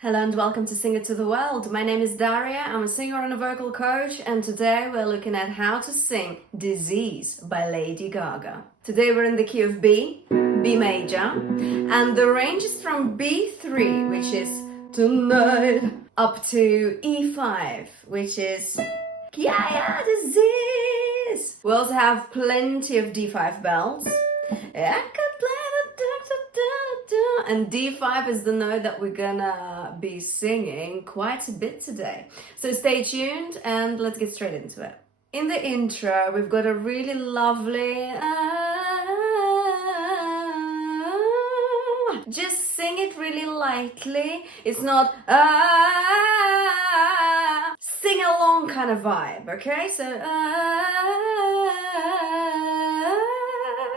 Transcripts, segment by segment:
Hello and welcome to Sing It to the World. My name is Daria, I'm a singer and a vocal coach, and today we're looking at how to sing Disease by Lady Gaga. Today we're in the key of B major, and the range is from B3, which is tonight, up to E5, which is yeah, disease. We also have plenty of D5 bells. I could play the and D5 is the note that we're gonna be singing quite a bit today. So stay tuned and let's get straight into it. In the intro, we've got a really lovely just sing it really lightly. It's not sing along kind of vibe, okay? So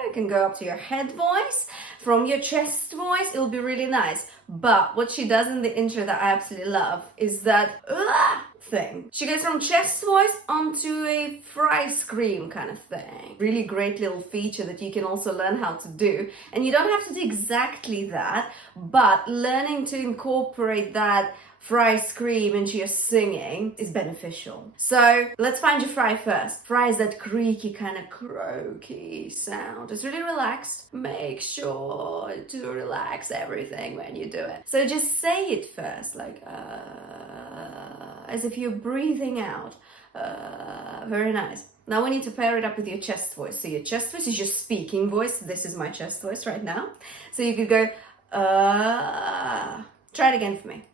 you can go up to your head voice. From your chest voice, it'll be really nice. But what she does in the intro that I absolutely love is that thing. She goes from chest voice onto a fry scream kind of thing. Really great little feature that you can also learn how to do. And you don't have to do exactly that, but learning to incorporate that fry scream into your singing is beneficial. So let's find your fry first. Fry is that creaky kind of croaky sound. Just really relaxed. Make sure to relax everything when you do it. So just say it first, like as if you're breathing out. Very nice. Now we need to pair it up with your chest voice. So your chest voice is your speaking voice. This is my chest voice right now. So you could go try it again for me.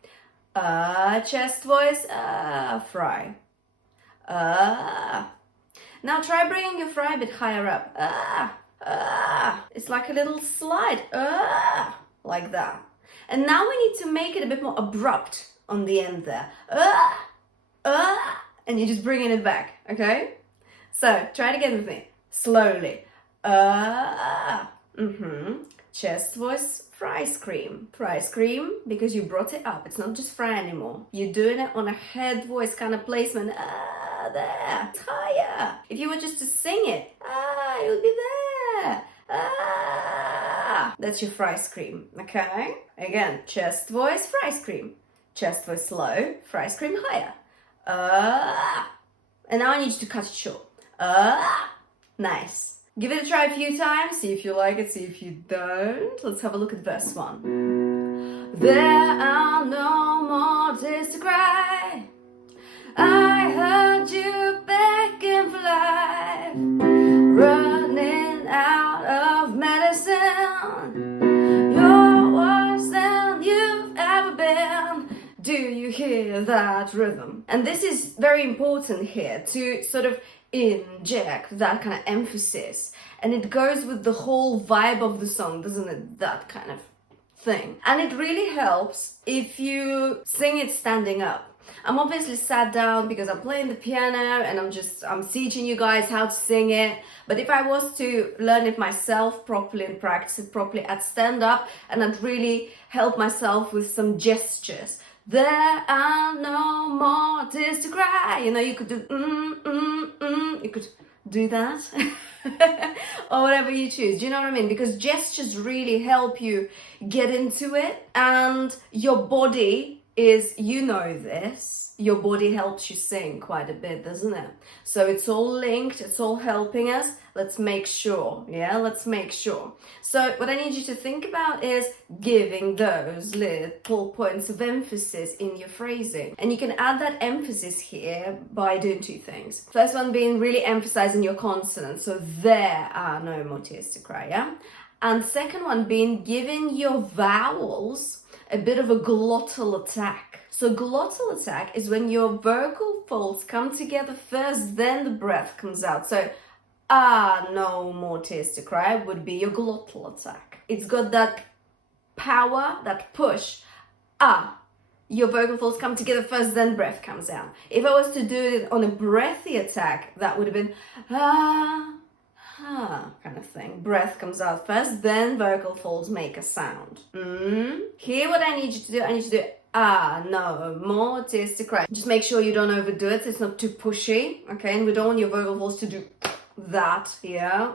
Chest voice, fry. Now try bringing your fry a bit higher up. It's like a little slide. Like that. And now we need to make it a bit more abrupt on the end there. And you're just bringing it back, okay? So try it again with me. Slowly. Chest voice, fry scream. Fry scream because you brought it up. It's not just fry anymore. You're doing it on a head voice kind of placement. There. It's higher. If you were just to sing it, it would be there. That's your fry scream, okay? Again, chest voice, fry scream. Chest voice slow, fry scream higher. And now I need you to cut it short. Nice. Give it a try a few times, see if you like it, see if you don't. Let's have a look at verse 1. There are no more tears to cry. I heard you begging for life, running out of medicine. You're worse than you've ever been. Do you hear that rhythm? And this is very important here to sort of inject that kind of emphasis, and it goes with the whole vibe of the song, doesn't it? That kind of thing. And it really helps if you sing it standing up. I'm obviously sat down because I'm playing the piano and I'm teaching you guys how to sing it. But if I was to learn it myself properly and practice it properly, I'd stand up and I'd really help myself with some gestures. There are no more tears to cry. You know, you could do you could do that or whatever you choose. Do you know what I mean? Because gestures really help you get into it, and your body is, you know this, your body helps you sing quite a bit, doesn't it? So it's all linked, it's all helping us. Let's make sure, let's make sure. So what I need you to think about is giving those little points of emphasis in your phrasing. And you can add that emphasis here by doing two things. First one being really emphasizing your consonants. So there are no more tears to cry, yeah? And second one being giving your vowels a bit of a glottal attack. So glottal attack is when your vocal folds come together first, then the breath comes out. So no more tears to cry would be your glottal attack. It's got that power, that push. Your vocal folds come together first, then breath comes out. If I was to do it on a breathy attack, that would have been kind of thing. Breath comes out first, then vocal folds make a sound. Here what I need you to do, I need you to do no more tears to cry. Just make sure you don't overdo it so it's not too pushy, okay? And we don't want your vocal folds to do that here.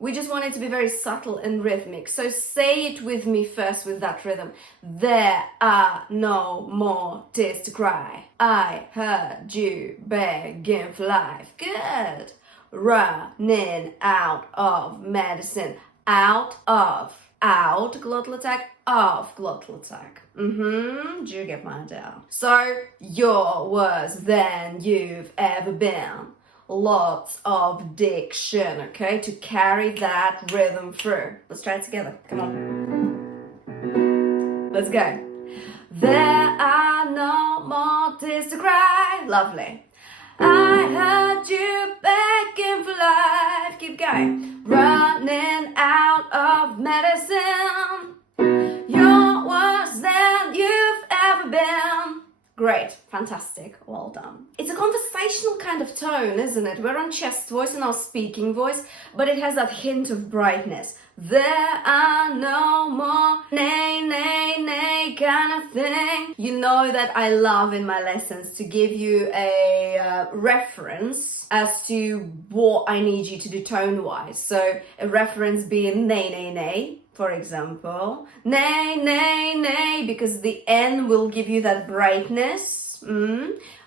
We just want it to be very subtle and rhythmic. So say it with me first with that rhythm. There are no more tears to cry. I heard you begging for life. Good. Running out of medicine. Out, glottal attack, of, glottal attack. Do you get my idea? So, you're worse than you've ever been. Lots of diction, okay, to carry that rhythm through. Let's try it together. Come on. Let's go. There are no more tears to cry. Lovely. I heard you begging for life. Keep going. Running out of medicine. You're worse than you've ever been. Great. Fantastic. Well done. It's a conversational kind of tone, isn't it? We're on chest voice and our speaking voice, but it has that hint of brightness. There are no more nay, nay, nay kind of thing. You know that I love in my lessons to give you a reference as to what I need you to do tone-wise. So a reference being nay, nay, nay, for example. Nay, nay, nay, because the N will give you that brightness.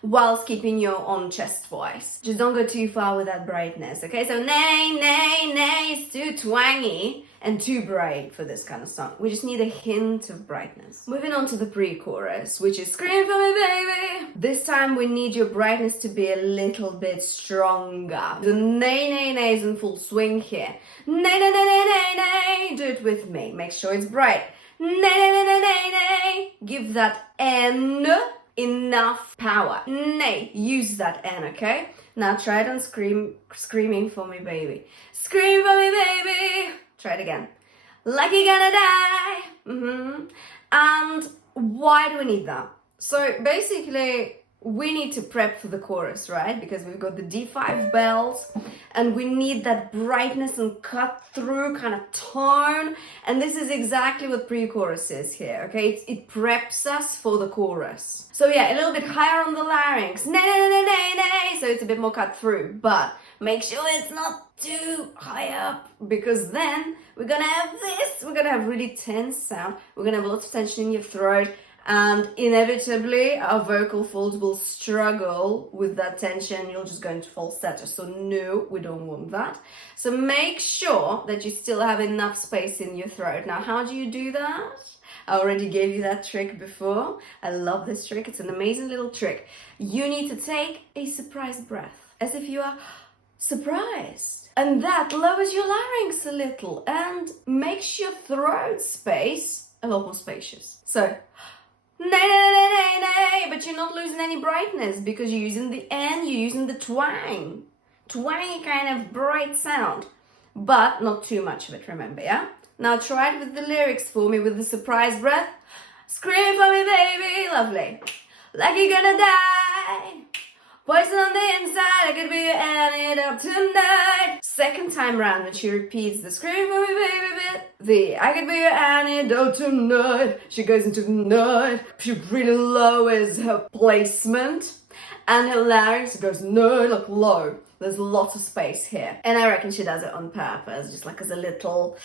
Whilst keeping your own chest voice. Just don't go too far with that brightness, okay? So nay, nay, nay is too twangy and too bright for this kind of song. We just need a hint of brightness. Moving on to the pre-chorus, which is Scream for me, baby. This time we need your brightness to be a little bit stronger. The nay, nay, nay is in full swing here. Nay, nay, nay, nay, nay, nay. Do it with me. Make sure it's bright. Nay, nay, nay, nay, nay, nay. Give that N enough power. Nay, use that N, okay? Now try it on screaming for me, baby. Scream for me, baby. Try it again. Like you're gonna die. And why do we need that? So basically, we need to prep for the chorus, right? Because we've got the D5 bells and we need that brightness and cut through kind of tone. And this is exactly what pre-chorus is here, okay? It preps us for the chorus. So yeah, a little bit higher on the larynx. Nay, nay, nay, nay, nay. So it's a bit more cut through, but make sure it's not too high up because then we're gonna have this. We're gonna have really tense sound. We're gonna have lots of tension in your throat. And inevitably, our vocal folds will struggle with that tension. You'll just go into falsetto. So no, we don't want that. So make sure that you still have enough space in your throat. Now, how do you do that? I already gave you that trick before. I love this trick. It's an amazing little trick. You need to take a surprise breath, as if you are surprised. And that lowers your larynx a little and makes your throat space a lot more spacious. So, nay, nay, nay, nay, nay, but you're not losing any brightness because you're using the N, you're using the twang. Twangy kind of bright sound, but not too much of it, remember, yeah? Now try it with the lyrics for me with the surprise breath. Scream for me, baby, lovely. Like you're gonna die. Poison on the inside, I could be your antidote tonight. Second time round when she repeats the scream for me, baby bit, the I could be your antidote tonight. She goes into the night. She really lowers her placement and her larynx goes no, like low. There's lots of space here. And I reckon she does it on purpose, just like as a little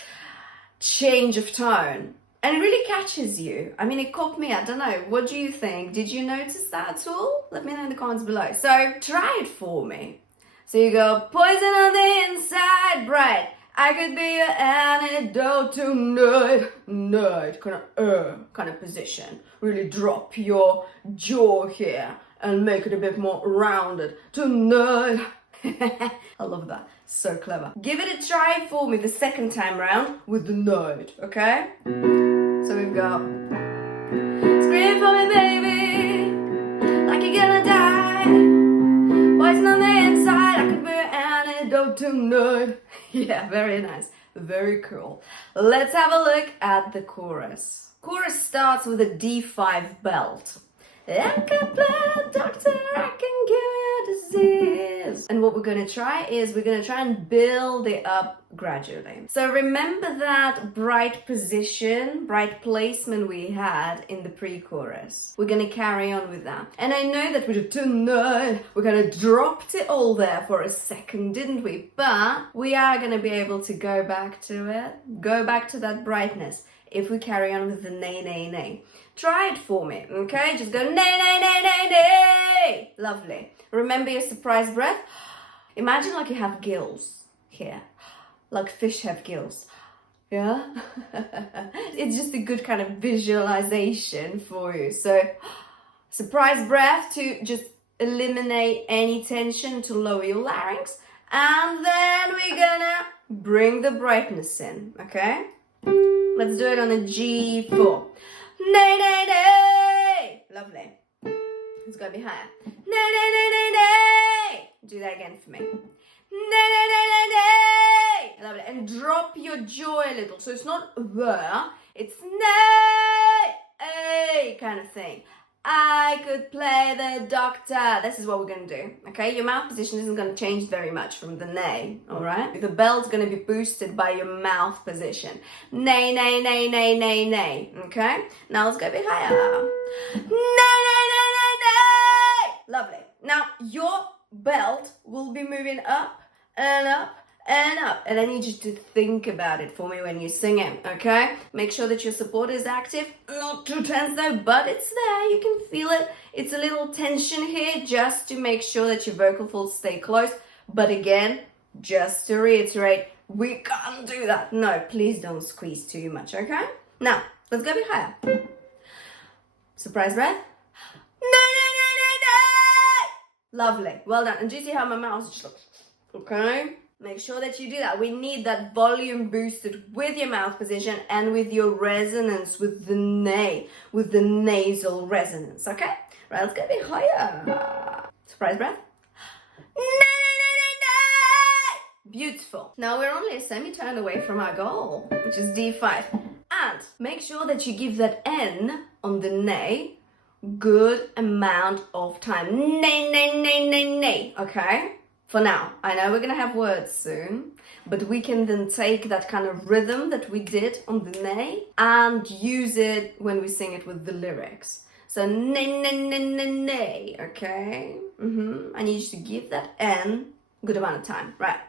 change of tone. And it really catches you. I mean, it caught me. I don't know. What do you think? Did you notice that at all? Let me know in the comments below. So try it for me. So you go, poison on the inside, bright. I could be your antidote tonight. Night, kind of position. Really drop your jaw here and make it a bit more rounded. Tonight. I love that. So clever. Give it a try for me the second time round with the note, okay? So we've got scream for me, baby, like you're gonna die. Poison on the inside, I could be an antidote tonight. Yeah, very nice. Very cool. Let's have a look at the chorus. Chorus starts with a D5 belt. I can play the doctor, I can cure your disease. And what we're going to try is we're going to try and build it up gradually. So remember that bright position, bright placement we had in the pre-chorus. We're going to carry on with that. And I know that we did tonight, we kind of dropped it all there for a second, didn't we? But we are going to be able to go back to it, go back to that brightness if we carry on with the nay, nay, nay. Try it for me, okay? Just go nay, nay, nay, nay, nay. Lovely. Remember your surprise breath. Imagine like you have gills here, like fish have gills. Yeah? It's just a good kind of visualization for you. So, surprise breath to just eliminate any tension, to lower your larynx. And then we're gonna bring the brightness in, okay? Let's do it on a G4. Nay, nay, nay. Lovely. Let's go a bit higher. Nay, nay, nay, nay, nay. Do that again for me. Nay, nay, nay, nay, nay. Lovely. And drop your jaw a little. So it's not the, it's nay, a kind of thing. I could play the doctor. This is what we're going to do, okay? Your mouth position isn't going to change very much from the nay, all right? The bell's going to be boosted by your mouth position. Nay, nay, nay, nay, nay, nay, okay? Now let's go a bit higher. Nay, nay, nay, nay, nay. Lovely. Now, your belt will be moving up and up and up. And I need you to think about it for me when you sing it, okay? Make sure that your support is active. Not too tense though, but it's there. You can feel it. It's a little tension here just to make sure that your vocal folds stay close. But again, just to reiterate, we can't do that. No, please don't squeeze too much, okay? Now, let's go a bit higher. Surprise breath. Nay, nay, nay, nay, nay. Lovely. Well done. And do you see how my mouth is just like, okay? Make sure that you do that. We need that volume boosted with your mouth position and with your resonance, with the nay, with the nasal resonance, okay? Right, let's go a bit higher. Surprise breath. Nay, nay, nay, nay, nay. Beautiful. Now we're only a semitone away from our goal, which is D5. And make sure that you give that N on the nay good amount of time. Nay, nay, nay, nay, nay, okay? For now, I know we're going to have words soon, but we can then take that kind of rhythm that we did on the nay and use it when we sing it with the lyrics. So, nay, nay, nay, nay, nay, okay? I need you to give that N a good amount of time. Right,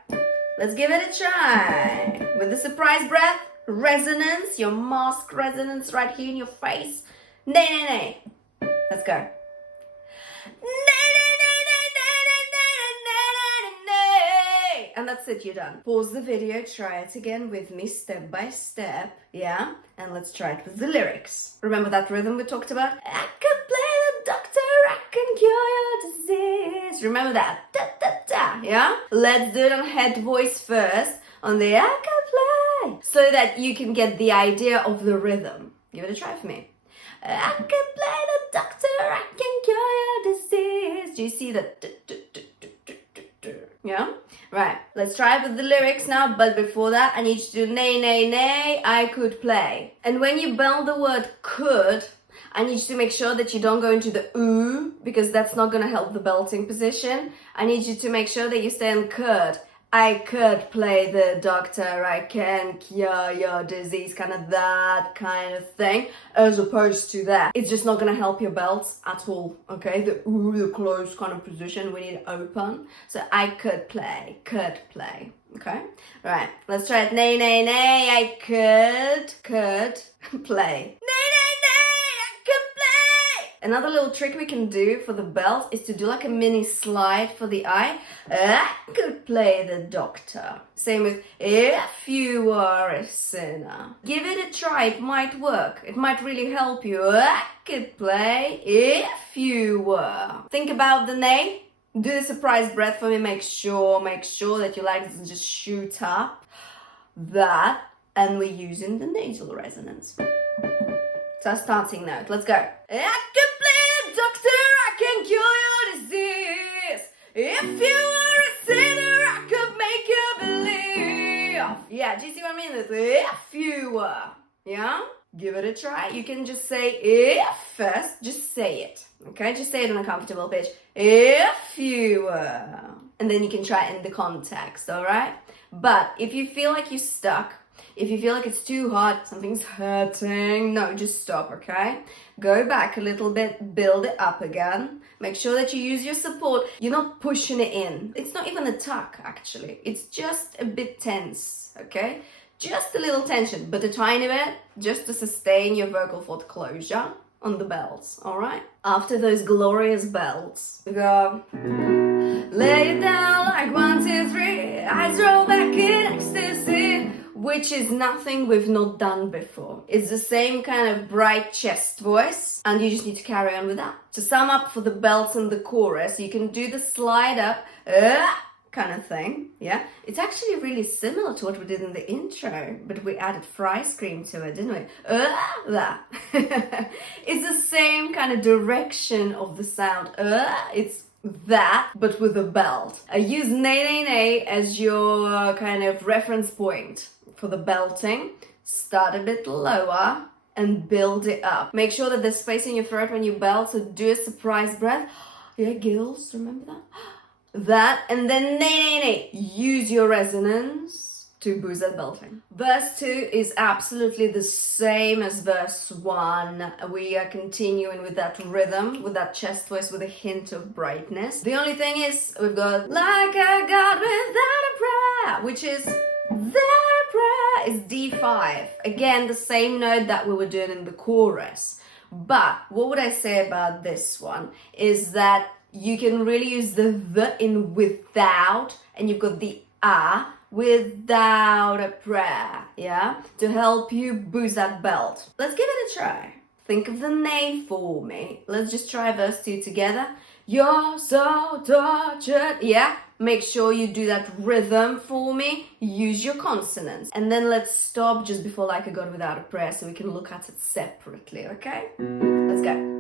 let's give it a try. With the surprise breath, resonance, your mask resonance right here in your face. Nay, nay, nay. Let's go. And that's it, you're done. Pause the video, try it again with me step by step, yeah? And let's try it with the lyrics. Remember that rhythm we talked about? I can play the doctor, I can cure your disease. Remember that? Da, da, da, yeah? Let's do it on head voice first, on the I can play, so that you can get the idea of the rhythm. Give it a try for me. I can play the doctor, I can cure your disease. Do you see that? Yeah? Right, let's try it with the lyrics now, but before that, I need you to do nay, nay, nay, I could play. And when you bell the word could, I need you to make sure that you don't go into the ooh, because that's not going to help the belting position. I need you to make sure that you stay on could. I could play the doctor, I can cure your disease, kind of that kind of thing, as opposed to that. It's just not going to help your belts at all, okay? The ooh, the closed kind of position, we need open. So I could play, okay? Right, let's try it. Nay, nay, nay, I could play. Another little trick we can do for the belt is to do like a mini slide for the I. I could play the doctor. Same with if you were a sinner. Give it a try, it might work. It might really help you. I could play if you were. Think about the nay. Do the surprise breath for me. Make sure that your legs doesn't just shoot up. That, and we're using the nasal resonance. So starting note, let's go. I can play the doctor, I can cure your disease. If you were a sinner, I could make you believe. Yeah, do you see what I mean? If you were, yeah? Give it a try. You can just say if first, just say it. Okay, just say it on a comfortable pitch. If you were. And then you can try it in the context, all right? But if you feel like you're stuck, if you feel like it's too hard, something's hurting, no, just stop, okay? Go back a little bit, build it up again. Make sure that you use your support. You're not pushing it in. It's not even a tuck, actually. It's just a bit tense, okay? Just a little tension, but a tiny bit, just to sustain your vocal fold closure on the belts, all right? After those glorious belts, we go... Lay it down like 1, 2, 3, eyes roll back in ecstasy, which is nothing we've not done before. It's the same kind of bright chest voice, and you just need to carry on with that. To sum up for the belts and the chorus, you can do the slide up, kind of thing, yeah? It's actually really similar to what we did in the intro, but we added ice cream to it, didn't we? That. It's the same kind of direction of the sound. It's that, but with a belt. I use nay, nay, nay as your kind of reference point for the belting. Start a bit lower and build it up. Make sure that there's space in your throat when you belt, so do a surprise breath. Yeah, gills, remember that? That, and then nay, nay, nay. Use your resonance to boost that belting. Verse 2 is absolutely the same as verse 1. We are continuing with that rhythm, with that chest voice, with a hint of brightness. The only thing is, we've got like a God without a prayer, which is that prayer is D5. Again, the same note that we were doing in the chorus. But what would I say about this one is that you can really use the in without, and you've got the without a prayer, yeah, to help you boost that belt. Let's give it a try. Think of the nay for me. Let's just try verse 2 together. You're so tortured, yeah. Make sure you do that rhythm for me. Use your consonants. And then let's stop just before like a God without a prayer so we can look at it separately, okay? Let's go.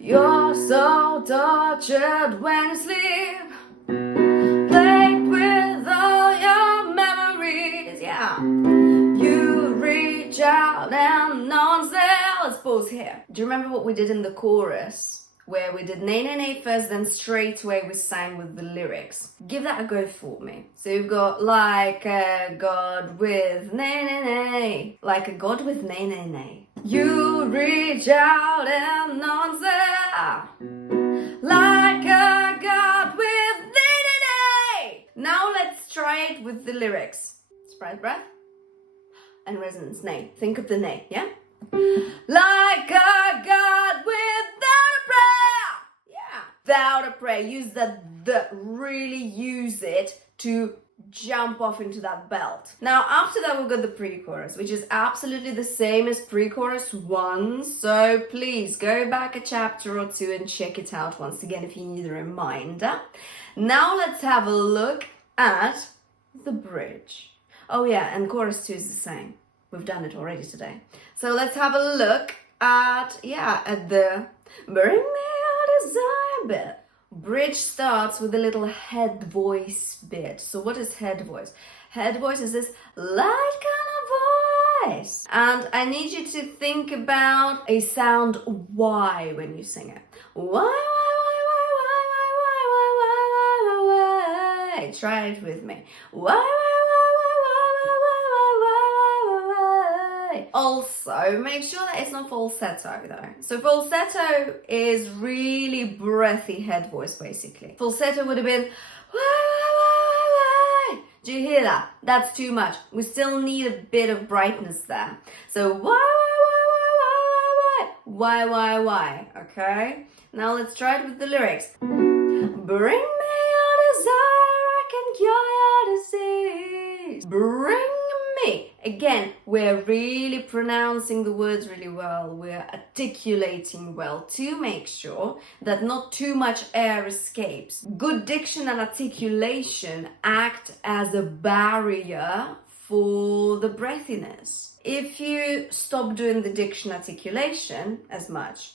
You're so tortured when you sleep, plagued with all your memories, yeah. You reach out and no one's there. Let's pause here. Do you remember what we did in the chorus? Where we did nay, nay, nay first, then straight away we sang with the lyrics. Give that a go for me. So you've got like a God with nay, nay, nay. Like a God with nay, nay, nay. You reach out and no one's there. Like a God with nay, nay, nay. Now let's try it with the lyrics. Surprise breath. And resonance, nay. Think of the nay, yeah? Like a God without a prayer. Yeah. Without a prayer. Use that really use it to jump off into that belt. Now after that we've got the pre-chorus, which is absolutely the same as pre-chorus 1, so please go back a chapter or 2 and check it out once again if you need a reminder. Now let's have a look at the bridge. Oh yeah, and chorus 2 is the same. We've done it already today. So let's have a look at the Bring Me Your Desire bit. Bridge starts with a little head voice bit. So what is head voice? Head voice is this light kind of voice. And I need you to think about a sound Y when you sing it. Y. Try it with me. Y. Also, make sure that it's not falsetto though. So falsetto is really breathy head voice basically. Falsetto would have been why. Do you hear that? That's too much. We still need a bit of brightness there. So why, okay? Now let's try it with the lyrics. Bring me your desire, I can cure your disease. Bring me. Again, we're really pronouncing the words really well. We're articulating well to make sure that not too much air escapes. Good diction and articulation act as a barrier for the breathiness. If you stop doing the diction articulation as much,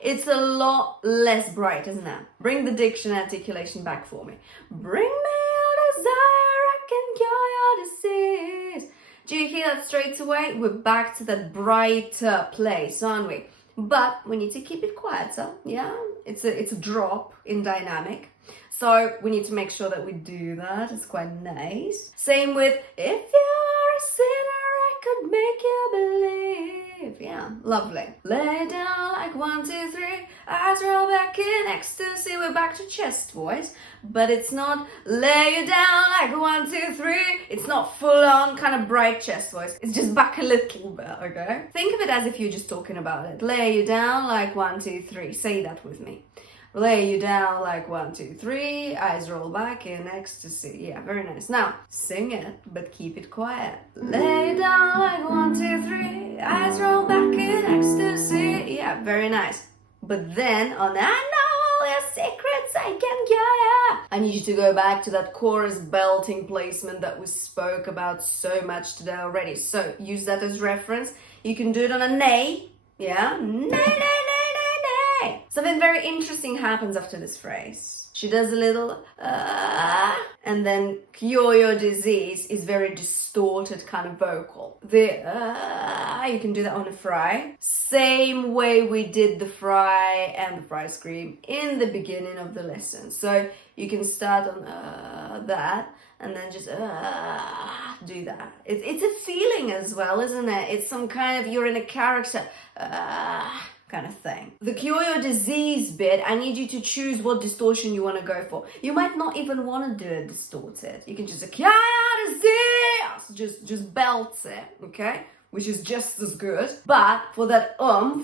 it's a lot less bright, isn't it? Bring the diction articulation back for me. Bring me your desire, I can cure your disease. Do you hear that straight away? We're back to that brighter place, aren't we? But we need to keep it quieter, yeah? It's a drop in dynamic. So we need to make sure that we do that. It's quite nice. Same with, if you're a sinner, I could make you believe. Yeah, lovely. Lay down like 1, 2, 3, eyes roll back in ecstasy. We're back to chest voice, but it's not lay you down like 1, 2, 3. It's not full on kind of bright chest voice. It's just back a little bit, okay? Think of it as if you're just talking about it. Lay you down like 1, 2, 3. Say that with me. Lay you down like 1, 2, 3, eyes roll back in ecstasy. Yeah, very nice. Now, sing it, but keep it quiet. Lay you down like 1, 2, 3, eyes roll back in ecstasy. Yeah, very nice. But then, on I know all your secrets, I can cure ya. I need you to go back to that chorus belting placement that we spoke about so much today already. So, use that as reference. You can do it on a nay. Yeah, nay, nay, nay. Something very interesting happens after this phrase. She does a little and then cure your disease is very distorted kind of vocal. The you can do that on a fry. Same way we did the fry and the fry scream in the beginning of the lesson. So you can start on that and then just do that. It's a feeling as well, isn't it? It's some kind of, you're in a character. Kind of thing. The cure your disease bit, I need you to choose what distortion you want to go for. You might not even want to do it distorted. You can just cure your disease, just belt it, okay? Which is just as good. But for that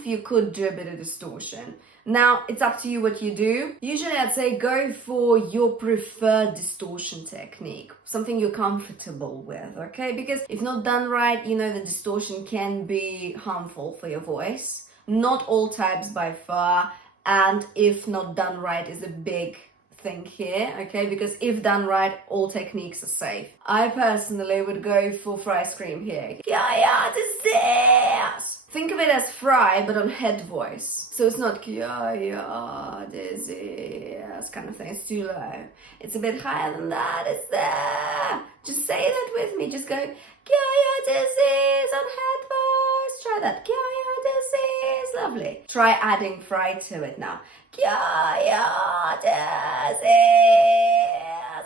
you could do a bit of distortion. Now, it's up to you what you do. Usually I'd say go for your preferred distortion technique, something you're comfortable with, okay? Because if not done right, you know the distortion can be harmful for your voice. Not all types by far, and if not done right is a big thing here, okay? Because if done right, all techniques are safe. I personally would go for fry scream here. Yeah, disease. Think of it as fry, but on head voice. So it's not yeah, disease kind of thing. It's too low. It's a bit higher than that. It's there. Just say that with me. Just go, yeah, disease on head voice. Try that. Yeah, disease. Lovely. Try adding fry to it now. Yeah, disease.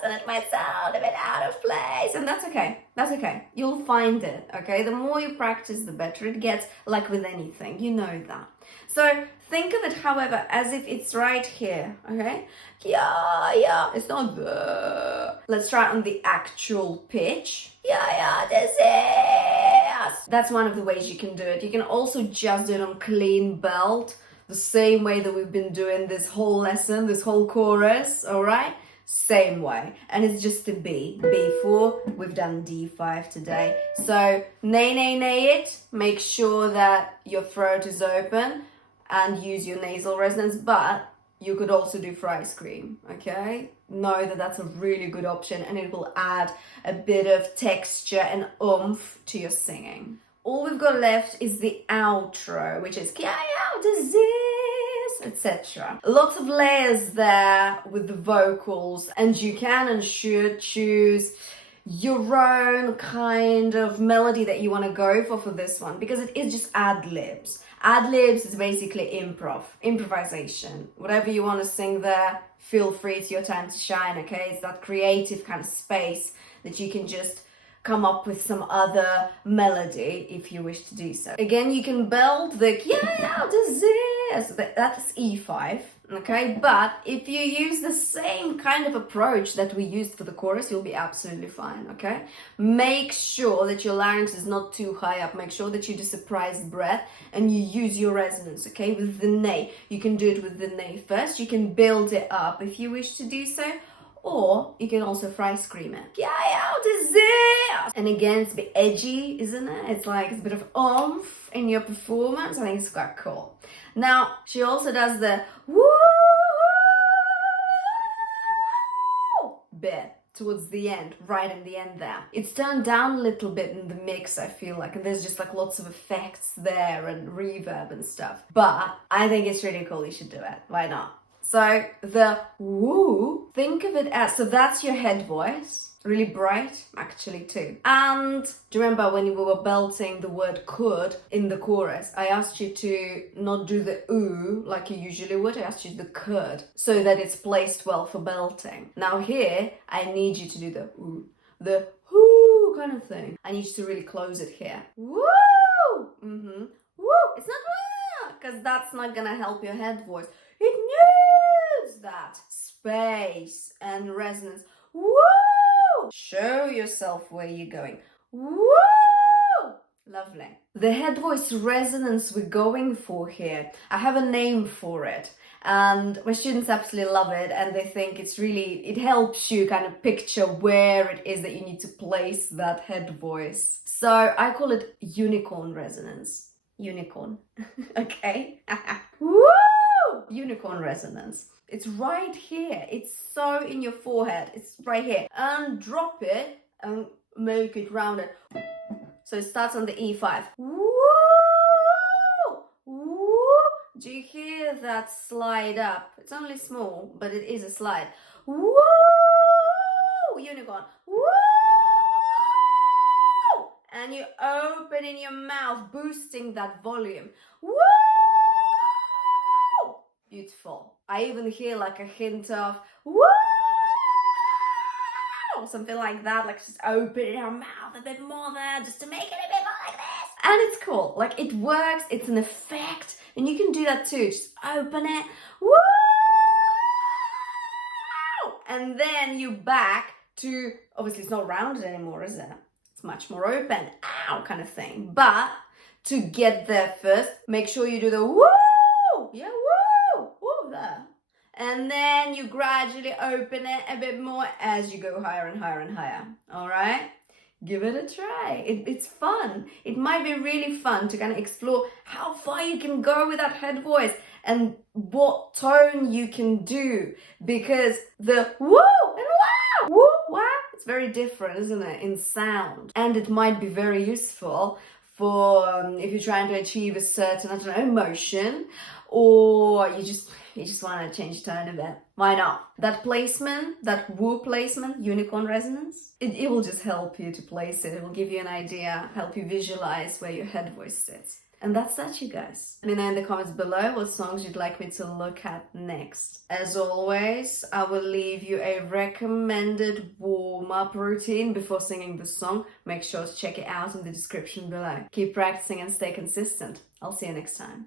And it might sound a bit out of place. And that's okay. That's okay. You'll find it, okay? The more you practice, the better it gets, like with anything. You know that. So think of it, however, as if it's right here, okay? Yeah. It's not the. Let's try on the actual pitch. Yeah, disease. That's one of the ways you can do it. You can also just do it on clean belt, the same way that we've been doing this whole lesson, this whole chorus, all right? Same way. And it's just a B. B4. We've done D5 today. So, nay it. Make sure that your throat is open and use your nasal resonance. But you could also do fry scream, okay? Know that that's a really good option and it will add a bit of texture and oomph to your singing. All we've got left is the outro, which is disease, etc. Lots of layers there with the vocals, and you can and should choose your own kind of melody that you want to go for this one, because it is just ad-libs. Ad-libs is basically improvisation. Whatever you want to sing there, feel free, it's your time to shine, okay? It's that creative kind of space that you can just come up with some other melody if you wish to do so. Again, you can belt the disease. That's E5, okay? But if you use the same kind of approach that we used for the chorus, you'll be absolutely fine, okay? Make sure that your larynx is not too high up. Make sure that you do surprised breath and you use your resonance, okay? With the nay. You can do it with the nay first. You can build it up if you wish to do so. Or you can also fry scream it. Disease! And again, it's a bit edgy, isn't it? It's like it's a bit of oomph in your performance. I think it's quite cool. Now, she also does the woo bit towards the end, right in the end there. It's turned down a little bit in the mix, I feel like, and there's just like lots of effects there and reverb and stuff. But I think it's really cool. You should do it. Why not? So the woo, think of it as, so that's your head voice, really bright actually too. And do you remember when we were belting the word could in the chorus, I asked you to not do the ooh like you usually would, I asked you to do the could, so that it's placed well for belting. Now here, I need you to do the ooh, the whoo kind of thing. I need you to really close it here. Woo! Mm-hmm. Woo! It's not because that's not gonna help your head voice. It needs that space and resonance. Woo! Show yourself where you're going. Woo! Lovely. The head voice resonance we're going for here, I have a name for it. And my students absolutely love it, and they think it helps you kind of picture where it is that you need to place that head voice. So I call it unicorn resonance. Unicorn. Okay? Woo! Unicorn resonance. It's right here. It's so in your forehead. It's right here. And drop it and make it rounded. So it starts on the E5. Woo! Woo! Do you hear that slide up? It's only small, but it is a slide. Woo! Unicorn. Woo! And you open in your mouth, boosting that volume. Woo! Beautiful. I even hear like a hint of woo! Something like that, like just opening your mouth a bit more there, just to make it a bit more like this. And it's cool, like it works, it's an effect, and you can do that too. Just open it, woo! And then you back to, obviously it's not rounded anymore, is it? It's much more open, ow, kind of thing. But to get there first, make sure you do the woo! Yeah, woo! Woo, there. And then you gradually open it a bit more as you go higher and higher and higher. All right? Give it a try. It's fun. It might be really fun to kind of explore how far you can go with that head voice and what tone you can do. Because the woo and wow, woo, wow, it's very different, isn't it, in sound? And it might be very useful for if you're trying to achieve a certain, I don't know, emotion, or you just want to change tone a bit. Why not? That placement, that woo placement, unicorn resonance, it will just help you to place it. It will give you an idea, help you visualize where your head voice sits. And that's that, you guys. Let me know in the comments below what songs you'd like me to look at next. As always, I will leave you a recommended warm-up routine before singing the song. Make sure to check it out in the description below. Keep practicing and stay consistent. I'll see you next time.